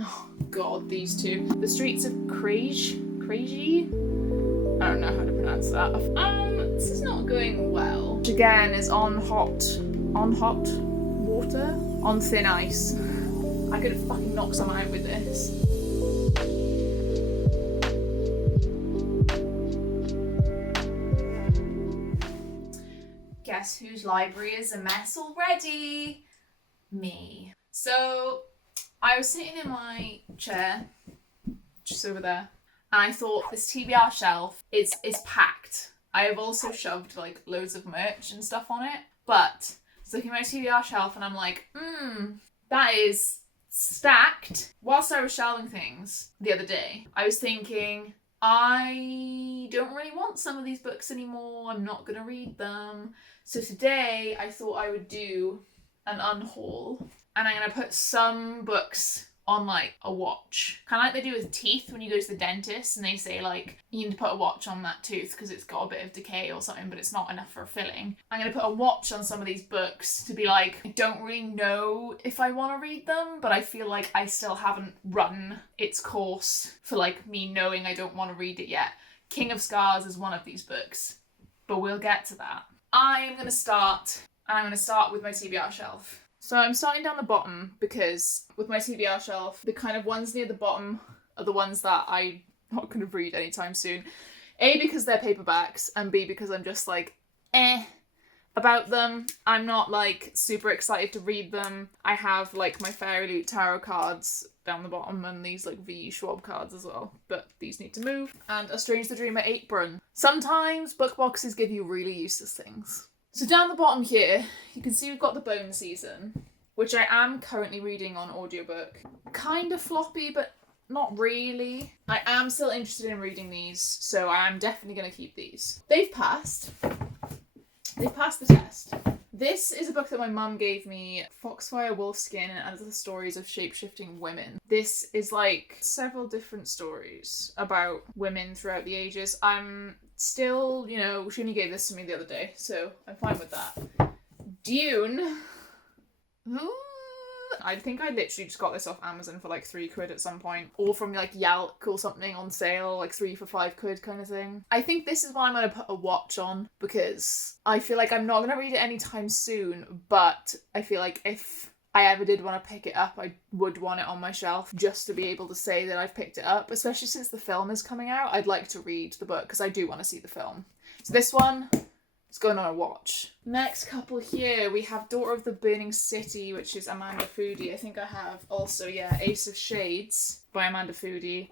Oh god, these two. The Streets of Crazy? I don't know how to pronounce that. This is not going well. Which again is on hot water? On thin ice. I could have fucking knocked someone out with this. Guess whose library is a mess already? Me. So, I was sitting in my chair, just over there, and I thought this TBR shelf is packed. I have also shoved like loads of merch and stuff on it, but I was looking at my TBR shelf and I'm like, that is stacked. Whilst I was shelving things the other day, I was thinking, I don't really want some of these books anymore. I'm not going to read them. So today I thought I would do an unhaul, and I'm going to put some books on like a watch. Kind of like they do with teeth when you go to the dentist and they say like, you need to put a watch on that tooth because it's got a bit of decay or something, but it's not enough for a filling. I'm going to put a watch on some of these books to be like, I don't really know if I want to read them, but I feel like I still haven't run its course for like me knowing I don't want to read it yet. King of Scars is one of these books, but we'll get to that. I'm going to start with my TBR shelf. So I'm starting down the bottom because with my TBR shelf, the kind of ones near the bottom are the ones that I'm not going to read anytime soon. A, because they're paperbacks, and B, because I'm just like, about them. I'm not like super excited to read them. I have like my Fairy Loot tarot cards down the bottom and these like V Schwab cards as well, but these need to move. And A Strange the Dreamer apron. Sometimes book boxes give you really useless things. So down the bottom here, you can see we've got the Bone Season, which I am currently reading on audiobook. Kind of floppy, but not really. I am still interested in reading these, so I am definitely going to keep these. They've passed the test. This is a book that my mum gave me, Foxfire Wolfskin and Other Stories of Shape-Shifting Women. This is like several different stories about women throughout the ages. I'm still, she only gave this to me the other day, so I'm fine with that. Dune. I think I literally just got this off Amazon for like £3 at some point, or from like Yelp or something on sale, like 3 for £5 kind of thing. I think this is what I'm going to put a watch on because I feel like I'm not going to read it anytime soon, but I feel like if I ever did want to pick it up, I would want it on my shelf just to be able to say that I've picked it up, especially since the film is coming out. I'd like to read the book because I do want to see the film. So this one, it's going on a watch. Next couple here, we have Daughter of the Burning City, which is Amanda Foody. I think I have also, Ace of Shades by Amanda Foody.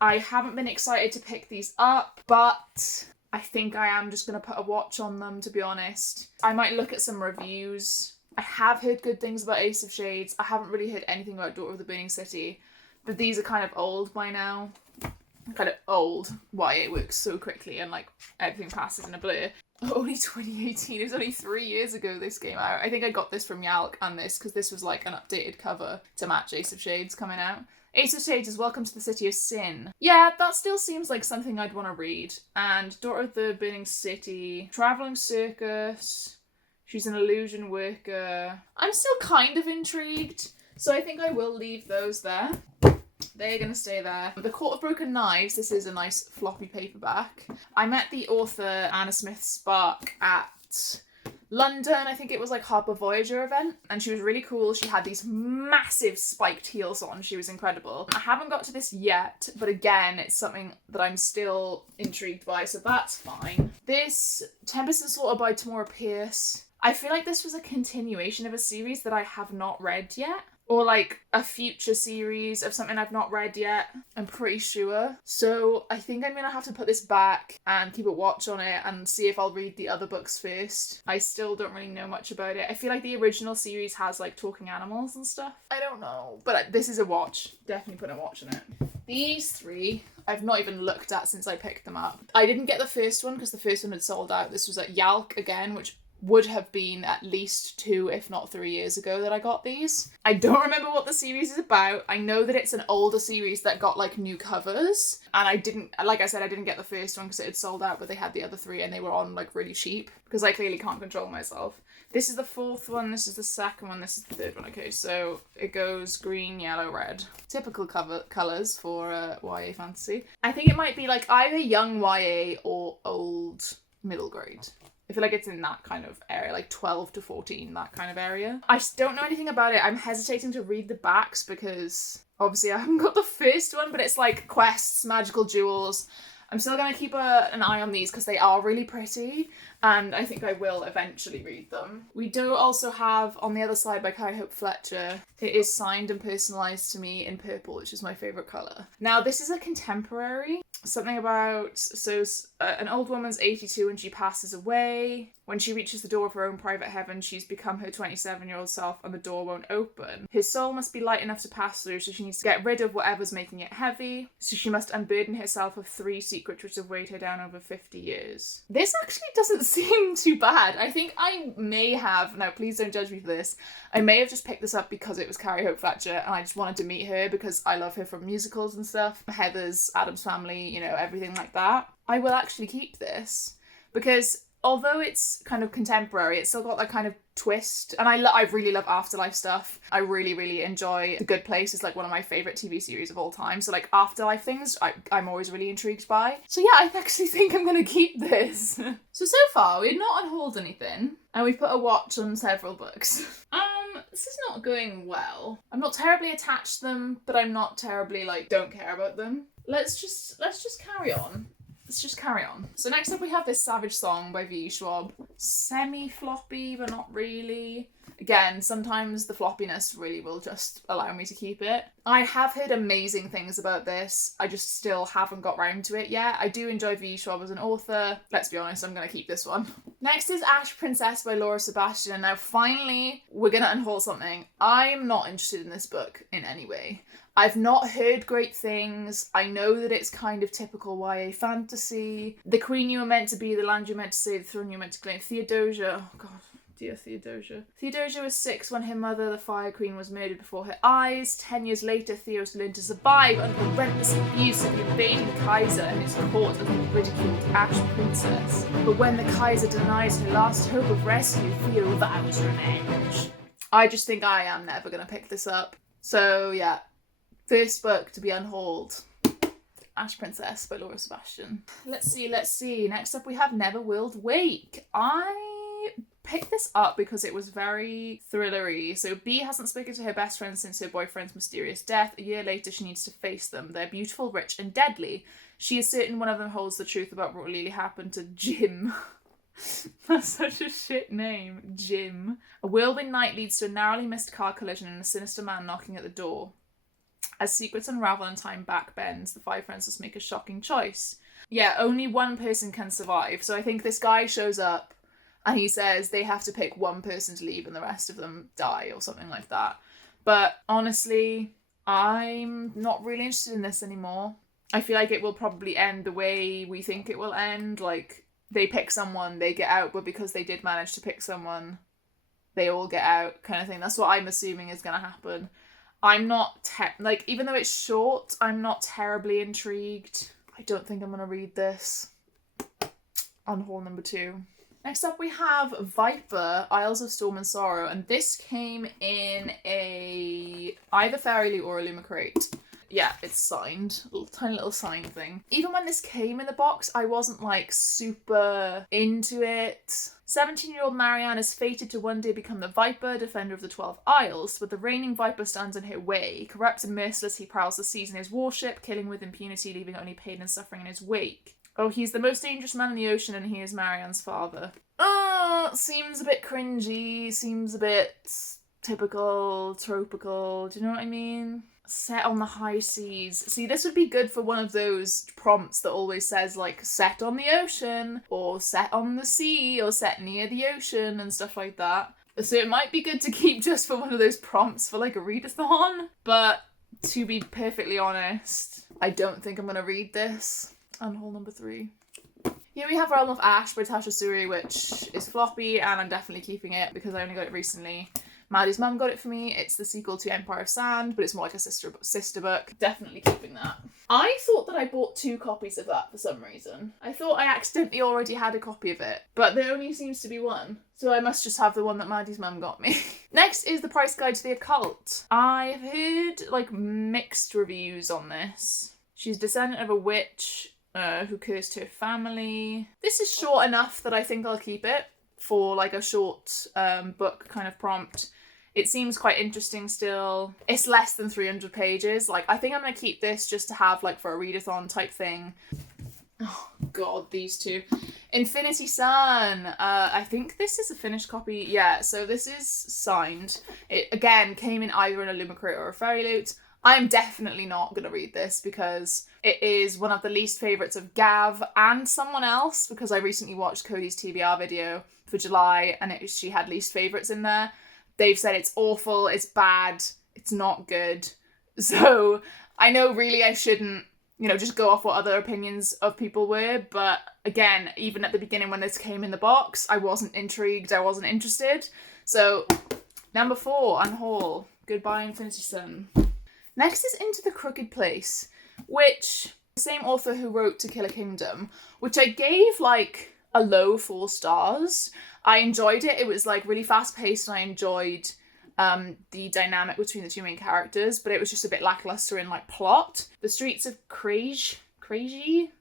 I haven't been excited to pick these up, but I think I am just going to put a watch on them, to be honest. I might look at some reviews. I have heard good things about Ace of Shades. I haven't really heard anything about Daughter of the Burning City, but these are kind of old by now. Kind of old. Why it works so quickly and like everything passes in a blur. Only 2018. It was only 3 years ago this came out. I think I got this from Yalk and this because this was like an updated cover to match Ace of Shades coming out. Ace of Shades is Welcome to the City of Sin. Yeah, that still seems like something I'd want to read. And Daughter of the Burning City, Travelling Circus, she's an illusion worker. I'm still kind of intrigued, so I think I will leave those there. They're going to stay there. The Court of Broken Knives, this is a nice floppy paperback. I met the author Anna Smith Spark at London, I think it was like Harper Voyager event, and she was really cool. She had these massive spiked heels on. She was incredible. I haven't got to this yet, but again, it's something that I'm still intrigued by, so that's fine. This Tempest and Slaughter by Tamora Pierce. I feel like this was a continuation of a series that I have not read yet. Or like a future series of something I've not read yet, I'm pretty sure. So I think I'm going to have to put this back and keep a watch on it and see if I'll read the other books first. I still don't really know much about it. I feel like the original series has like talking animals and stuff. I don't know. But this is a watch. Definitely put a watch on it. These three, I've not even looked at since I picked them up. I didn't get the first one because the first one had sold out. This was at Yalk again, which would have been at least 2, if not 3 years ago that I got these. I don't remember what the series is about. I know that it's an older series that got like new covers, and I didn't get the first one because it had sold out, but they had the other 3 and they were on like really cheap because I clearly can't control myself. This is the fourth one, this is the second one, this is the third one. Okay, so it goes green, yellow, red. Typical colours for YA fantasy. I think it might be like either young YA or old middle grade. I feel like it's in that kind of area, like 12 to 14, that kind of area. I don't know anything about it. I'm hesitating to read the backs because obviously I haven't got the first one, but it's like quests, magical jewels. I'm still going to keep an eye on these because they are really pretty and I think I will eventually read them. We do also have On the Other Side by Kai Hope Fletcher. It is signed and personalised to me in purple, which is my favourite colour. Now this is a contemporary. Something about, an old woman's 82 and she passes away. When she reaches the door of her own private heaven, she's become her 27-year-old self and the door won't open. Her soul must be light enough to pass through, so she needs to get rid of whatever's making it heavy. So she must unburden herself of 3 secrets which have weighed her down over 50 years. This actually doesn't seem too bad. I think I may have, now please don't judge me for this, I may have just picked this up because it was Carrie Hope Fletcher and I just wanted to meet her because I love her from musicals and stuff. Heather's, Addams Family, you know, everything like that. I will actually keep this because although it's kind of contemporary, it's still got that kind of twist. And I really love Afterlife stuff. I really, really enjoy The Good Place. It's like one of my favourite TV series of all time. So like Afterlife things, I'm always really intrigued by. So yeah, I actually think I'm going to keep this. So far, we've not unhauled anything. And we've put a watch on several books. This is not going well. I'm not terribly attached to them, but I'm not terribly like, don't care about them. Let's just carry on. Let's just carry on. So next up we have this Savage Song by V. Schwab. Semi-floppy, but not really. Again, sometimes the floppiness really will just allow me to keep it. I have heard amazing things about this. I just still haven't got round to it yet. I do enjoy V. Schwab as an author. Let's be honest, I'm going to keep this one. Next is Ash Princess by Laura Sebastian. And now finally, we're going to unhaul something. I'm not interested in this book in any way. I've not heard great things. I know that it's kind of typical YA fantasy. The queen you were meant to be, the land you were meant to say, the throne you were meant to claim. Theodosia, oh god, dear Theodosia. Theodosia was 6 when her mother, the Fire Queen, was murdered before her eyes. 10 years later, Theos learned to survive under the relentless abuse of the invading Kaiser and his court as the ridiculed Ash Princess. But when the Kaiser denies her last hope of rescue, Theo vows revenge. I just think I am never going to pick this up. So yeah. First book to be unhauled. Ash Princess by Laura Sebastian. Let's see. Next up we have Never Willed Wake. I picked this up because it was very thrillery. So B hasn't spoken to her best friend since her boyfriend's mysterious death. A year later she needs to face them. They're beautiful, rich and deadly. She is certain one of them holds the truth about what really happened to Jim. That's such a shit name. Jim. A whirlwind night leads to a narrowly missed car collision and a sinister man knocking at the door. As secrets unravel and time backbends, the 5 friends must make a shocking choice. Yeah, only one person can survive. So I think this guy shows up and he says they have to pick one person to leave and the rest of them die or something like that. But honestly, I'm not really interested in this anymore. I feel like it will probably end the way we think it will end. Like, they pick someone, they get out, but because they did manage to pick someone, they all get out kind of thing. That's what I'm assuming is going to happen. I'm not, even though it's short, I'm not terribly intrigued. I don't think I'm going to read this. Unhaul number 2. Next up we have Viper, Isles of Storm and Sorrow, and this came in a either Fairyly or a Luma crate. Yeah, it's signed. Tiny little signed thing. Even when this came in the box, I wasn't like super into it. 17-year-old Marianne is fated to one day become the Viper, defender of the 12 Isles, but the reigning Viper stands in her way. Corrupt and merciless, he prowls the seas in his warship, killing with impunity, leaving only pain and suffering in his wake. Oh, he's the most dangerous man in the ocean and he is Marianne's father. Seems a bit cringy, seems a bit typical, tropical, do you know what I mean? Set on the high seas. See, this would be good for one of those prompts that always says, like, set on the ocean, or set on the sea, or set near the ocean, and stuff like that. So it might be good to keep just for one of those prompts for, like, a readathon. But, to be perfectly honest, I don't think I'm going to read this. Unhaul number 3. Here we have Realm of Ash by Tasha Suri, which is floppy, and I'm definitely keeping it because I only got it recently. Maddie's mum got it for me. It's the sequel to Empire of Sand, but it's more like a sister book. Definitely keeping that. I thought that I bought 2 copies of that for some reason. I thought I accidentally already had a copy of it, but there only seems to be one. So I must just have the one that Maddie's mum got me. Next is The Price Guide to the Occult. I've heard like mixed reviews on this. She's descendant of a witch who cursed her family. This is short enough that I think I'll keep it for like a short book kind of prompt. It seems quite interesting still. It's less than 300 pages. Like, I think I'm going to keep this just to have, like, for a readathon type thing. Oh, God, these two. Infinity Sun. I think this is a finished copy. Yeah, so this is signed. It, again, came in either in a Lumicrate or a Fairy Loot. I'm definitely not going to read this because it is one of the least favourites of Gav and someone else, because I recently watched Cody's TBR video for July and she had least favourites in there. They've said it's awful, it's bad, it's not good. So I know really I shouldn't, you know, just go off what other opinions of people were. But again, even at the beginning when this came in the box, I wasn't intrigued, I wasn't interested. So number 4, Unhaul. Goodbye, Infinity Sun. Next is Into the Crooked Place, which the same author who wrote To Kill a Kingdom, which I gave like a low 4 stars. I enjoyed it. It was like really fast paced and I enjoyed the dynamic between the 2 main characters, but it was just a bit lackluster in like plot. The streets of Crazy?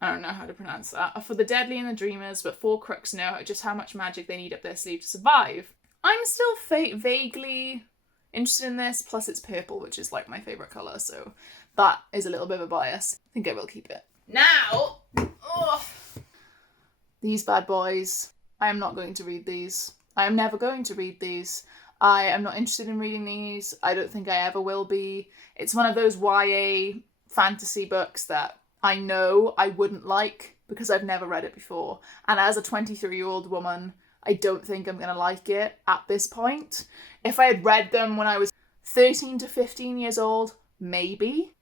I don't know how to pronounce that. Are for the deadly and the dreamers, but 4 crooks know just how much magic they need up their sleeve to survive. I'm still vaguely interested in this, plus it's purple, which is like my favourite colour, so that is a little bit of a bias. I think I will keep it. Now, these bad boys. I am not going to read these. I am never going to read these. I am not interested in reading these. I don't think I ever will be. It's one of those YA fantasy books that I know I wouldn't like because I've never read it before. And as a 23-year-old woman, I don't think I'm going to like it at this point. If I had read them when I was 13 to 15 years old, maybe.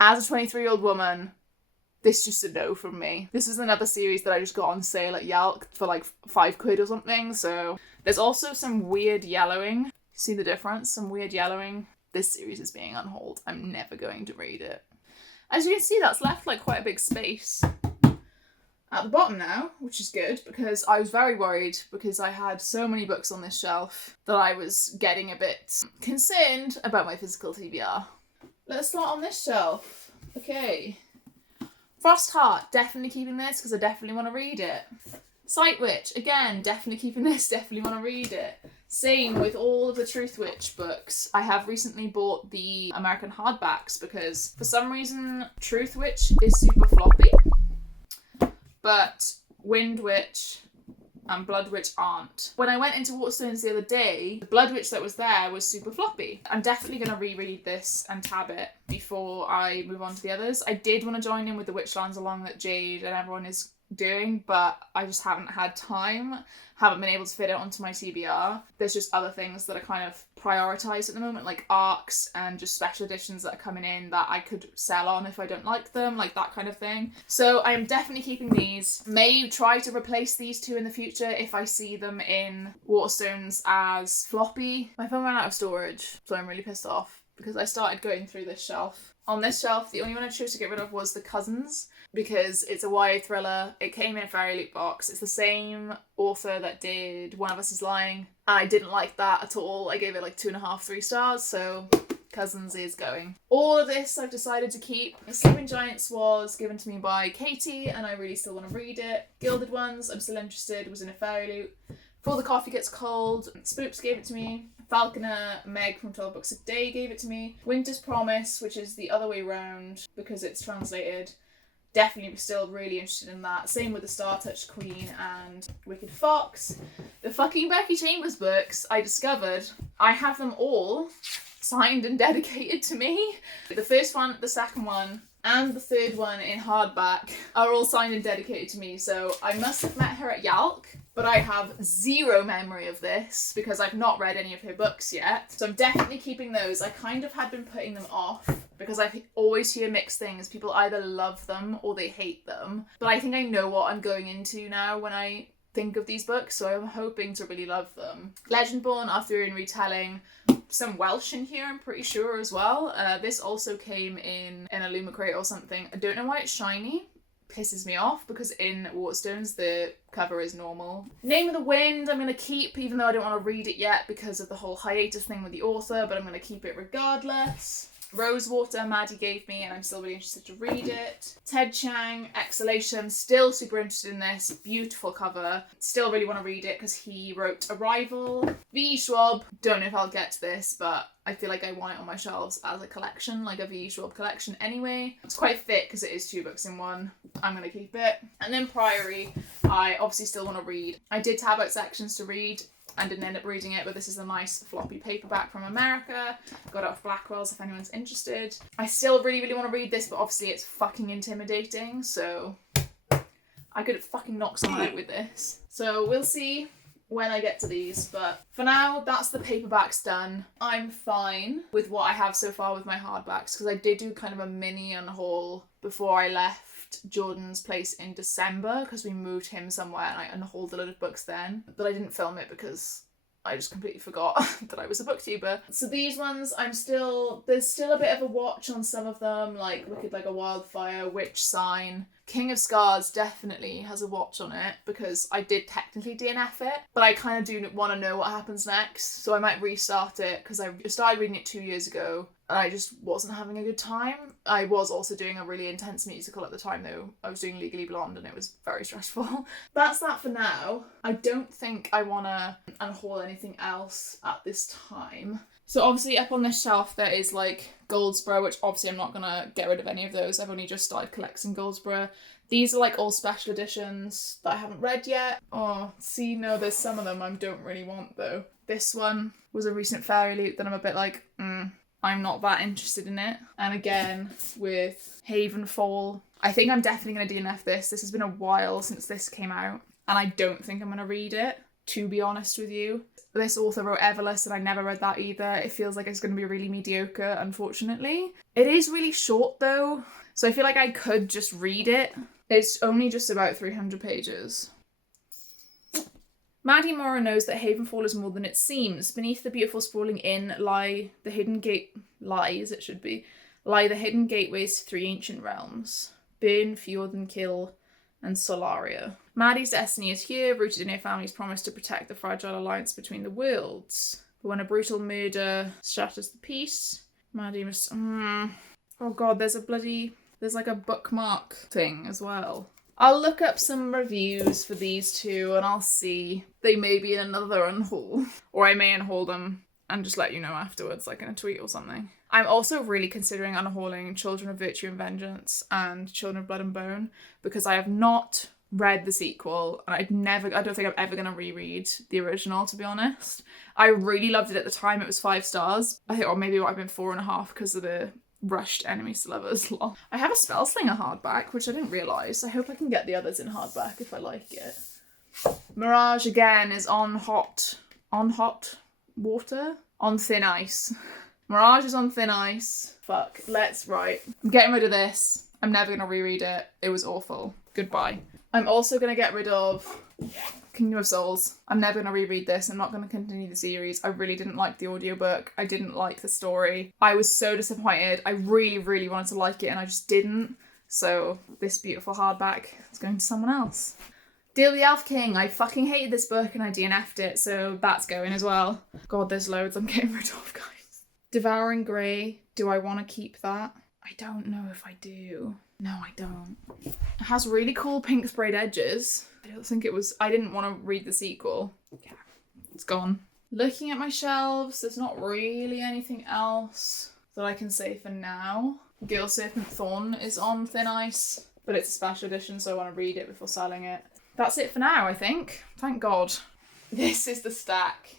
As a 23-year-old woman, this is just a no from me. This is another series that I just got on sale at Yelk for like £5 or something. So there's also some weird yellowing. See the difference? Some weird yellowing. This series is being unhauled. I'm never going to read it. As you can see, that's left like quite a big space at the bottom now, which is good because I was very worried because I had so many books on this shelf that I was getting a bit concerned about my physical TBR. Let's start on this shelf. Okay. Frost Heart, definitely keeping this because I definitely want to read it. Sight Witch, again, definitely keeping this, definitely want to read it. Same with all of the Truth Witch books. I have recently bought the American hardbacks because for some reason Truth Witch is super floppy, but Wind Witch and Blood Witch aren't. When I went into Waterstones the other day, the Blood Witch that was there was super floppy. I'm definitely going to reread this and tab it before I move on to the others. I did want to join in with the Witchlands along that Jade and everyone is doing, but I just haven't had time, haven't been able to fit it onto my TBR. There's just other things that are kind of prioritised at the moment, like arcs and just special editions that are coming in that I could sell on if I don't like them, like that kind of thing. So I am definitely keeping these. May try to replace these 2 in the future if I see them in Waterstones as floppy. My phone ran out of storage, so I'm really pissed off because I started going through this shelf. On this shelf, the only one I chose to get rid of was The Cousins, because it's a YA thriller. It came in a Fairy Loot box. It's the same author that did One of Us is Lying. I didn't like that at all. I gave it like 2.5, 3 stars, so Cousins is going. All of this I've decided to keep. Sleeping Giants was given to me by Katie, and I really still want to read it. Gilded Ones, I'm still interested, was in a Fairy Loot. Before the Coffee Gets Cold, Spoops gave it to me. Falconer, Meg from 12 Books a Day gave it to me. Winter's Promise, which is the other way round because it's translated. Definitely still really interested in that. Same with the Star Touched Queen and Wicked Fox. The fucking Becky Chambers books I discovered, I have them all signed and dedicated to me. The first one, the second one, and the third one in hardback are all signed and dedicated to me. So I must have met her at Yalk, but I have zero memory of this because I've not read any of her books yet. So I'm definitely keeping those. I kind of had been putting them off because I always hear mixed things. People either love them or they hate them. But I think I know what I'm going into now when I think of these books, so I'm hoping to really love them. Legendborn, Arthurian retelling, some Welsh in here I'm pretty sure as well. This also came in a Luma crate or something. I don't know why it's shiny. Pisses me off because in Waterstones the cover is normal. Name of the Wind I'm going to keep, even though I don't want to read it yet because of the whole hiatus thing with the author, but I'm going to keep it regardless. Rosewater, Maddie gave me, and I'm still really interested to read it. Ted Chiang, Exhalation, still super interested in this. Beautiful cover. Still really want to read it because he wrote Arrival. V. Schwab, don't know if I'll get to this, but I feel like I want it on my shelves as a collection, like a V. Schwab collection anyway. It's quite thick because it is 2 books in one. I'm going to keep it. And then Priory, I obviously still want to read. I did tab out sections to read and didn't end up reading it, but this is a nice floppy paperback from America. Got it off Blackwell's if anyone's interested. I still really, really want to read this, but obviously it's fucking intimidating, so I could fucking knock someone out with this. So we'll see when I get to these, but for now, that's the paperbacks done. I'm fine with what I have so far with my hardbacks, because I did do kind of a mini unhaul before I left Jordan's place in December, because we moved him somewhere and I unhauled a load of books then, but I didn't film it because I just completely forgot that I was a booktuber. So these ones, there's still a bit of a watch on some of them, like Wicked Like a Wildfire, Witch Sign. King of Scars definitely has a watch on it because I did technically DNF it, but I kind of do want to know what happens next, so I might restart it because I started reading it 2 years ago and I just wasn't having a good time. I was also doing a really intense musical at the time though. I was doing Legally Blonde and it was very stressful. That's that for now. I don't think I want to unhaul anything else at this time. So obviously up on this shelf there is like Goldsboro, which obviously I'm not going to get rid of any of those. I've only just started collecting Goldsboro. These are like all special editions that I haven't read yet. Oh, see, no, there's some of them I don't really want though. This one was a recent Fairy Loot that I'm a bit like, I'm not that interested in it. And again, with Havenfall, I think I'm definitely going to DNF this. This has been a while since this came out, and I don't think I'm going to read it, to be honest with you. This author wrote Everless, and I never read that either. It feels like it's going to be really mediocre, unfortunately. It is really short, though, so I feel like I could just read it. It's only just about 300 pages. Maddie Mora knows that Havenfall is more than it seems. Beneath the beautiful sprawling inn lie the hidden gateways to 3 ancient realms: Burn, Fjord and Kill, and Solaria. Maddie's destiny is here, rooted in her family's promise to protect the fragile alliance between the worlds. But when a brutal murder shatters the peace, Maddie must... Oh god, there's like a bookmark thing as well. I'll look up some reviews for these two and I'll see. They may be in another unhaul. Or I may unhaul them and just let you know afterwards, like in a tweet or something. I'm also really considering unhauling Children of Virtue and Vengeance and Children of Blood and Bone because I have not read the sequel and I don't think I'm ever going to reread the original, to be honest. I really loved it at the time. It was 5 stars. I think, or maybe it might have been 4.5 because of the rushed enemies to lovers. I have a Spellslinger hardback, which I didn't realise. I hope I can get the others in hardback if I like it. Mirage again is on hot water? On thin ice. Mirage is on thin ice. Fuck. I'm getting rid of this. I'm never going to reread it. It was awful. Goodbye. I'm also going to get rid of Kingdom of Souls. I'm never going to reread this. I'm not going to continue the series. I really didn't like the audiobook. I didn't like the story. I was so disappointed. I really, really wanted to like it and I just didn't. So this beautiful hardback is going to someone else. Deal the Elf King. I fucking hated this book and I DNF'd it, so that's going as well. God, there's loads I'm getting rid of, guys. Devouring Grey. Do I want to keep that? I don't know if I do. No, I don't. It has really cool pink sprayed edges. I didn't want to read the sequel. Yeah, it's gone. Looking at my shelves, there's not really anything else that I can say for now. Girl Serpent Thorn is on thin ice, but it's a special edition, so I want to read it before selling it. That's it for now, I think. Thank God. This is the stack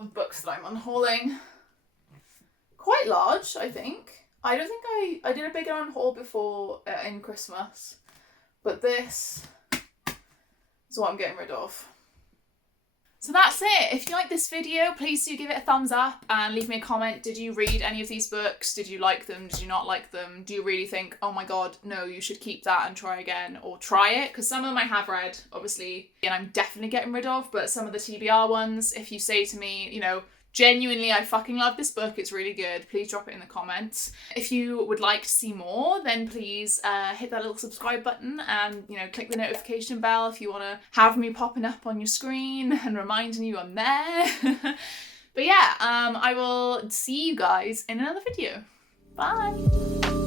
of books that I'm unhauling. Quite large, I think. I don't think I did a bigger unhaul before in Christmas, but this is what I'm getting rid of. So that's it. If you like this video, please do give it a thumbs up and leave me a comment. Did you read any of these books? Did you like them? Did you not like them? Do you really think, oh my god, no, you should keep that and try again, or try it? Because some of them I have read, obviously, and I'm definitely getting rid of, but some of the TBR ones, if you say to me, you know, genuinely, I fucking love this book, it's really good, please drop it in the comments. If you would like to see more, then please hit that little subscribe button and, you know, click the notification bell if you want to have me popping up on your screen and reminding you I'm there. But yeah, I will see you guys in another video. Bye!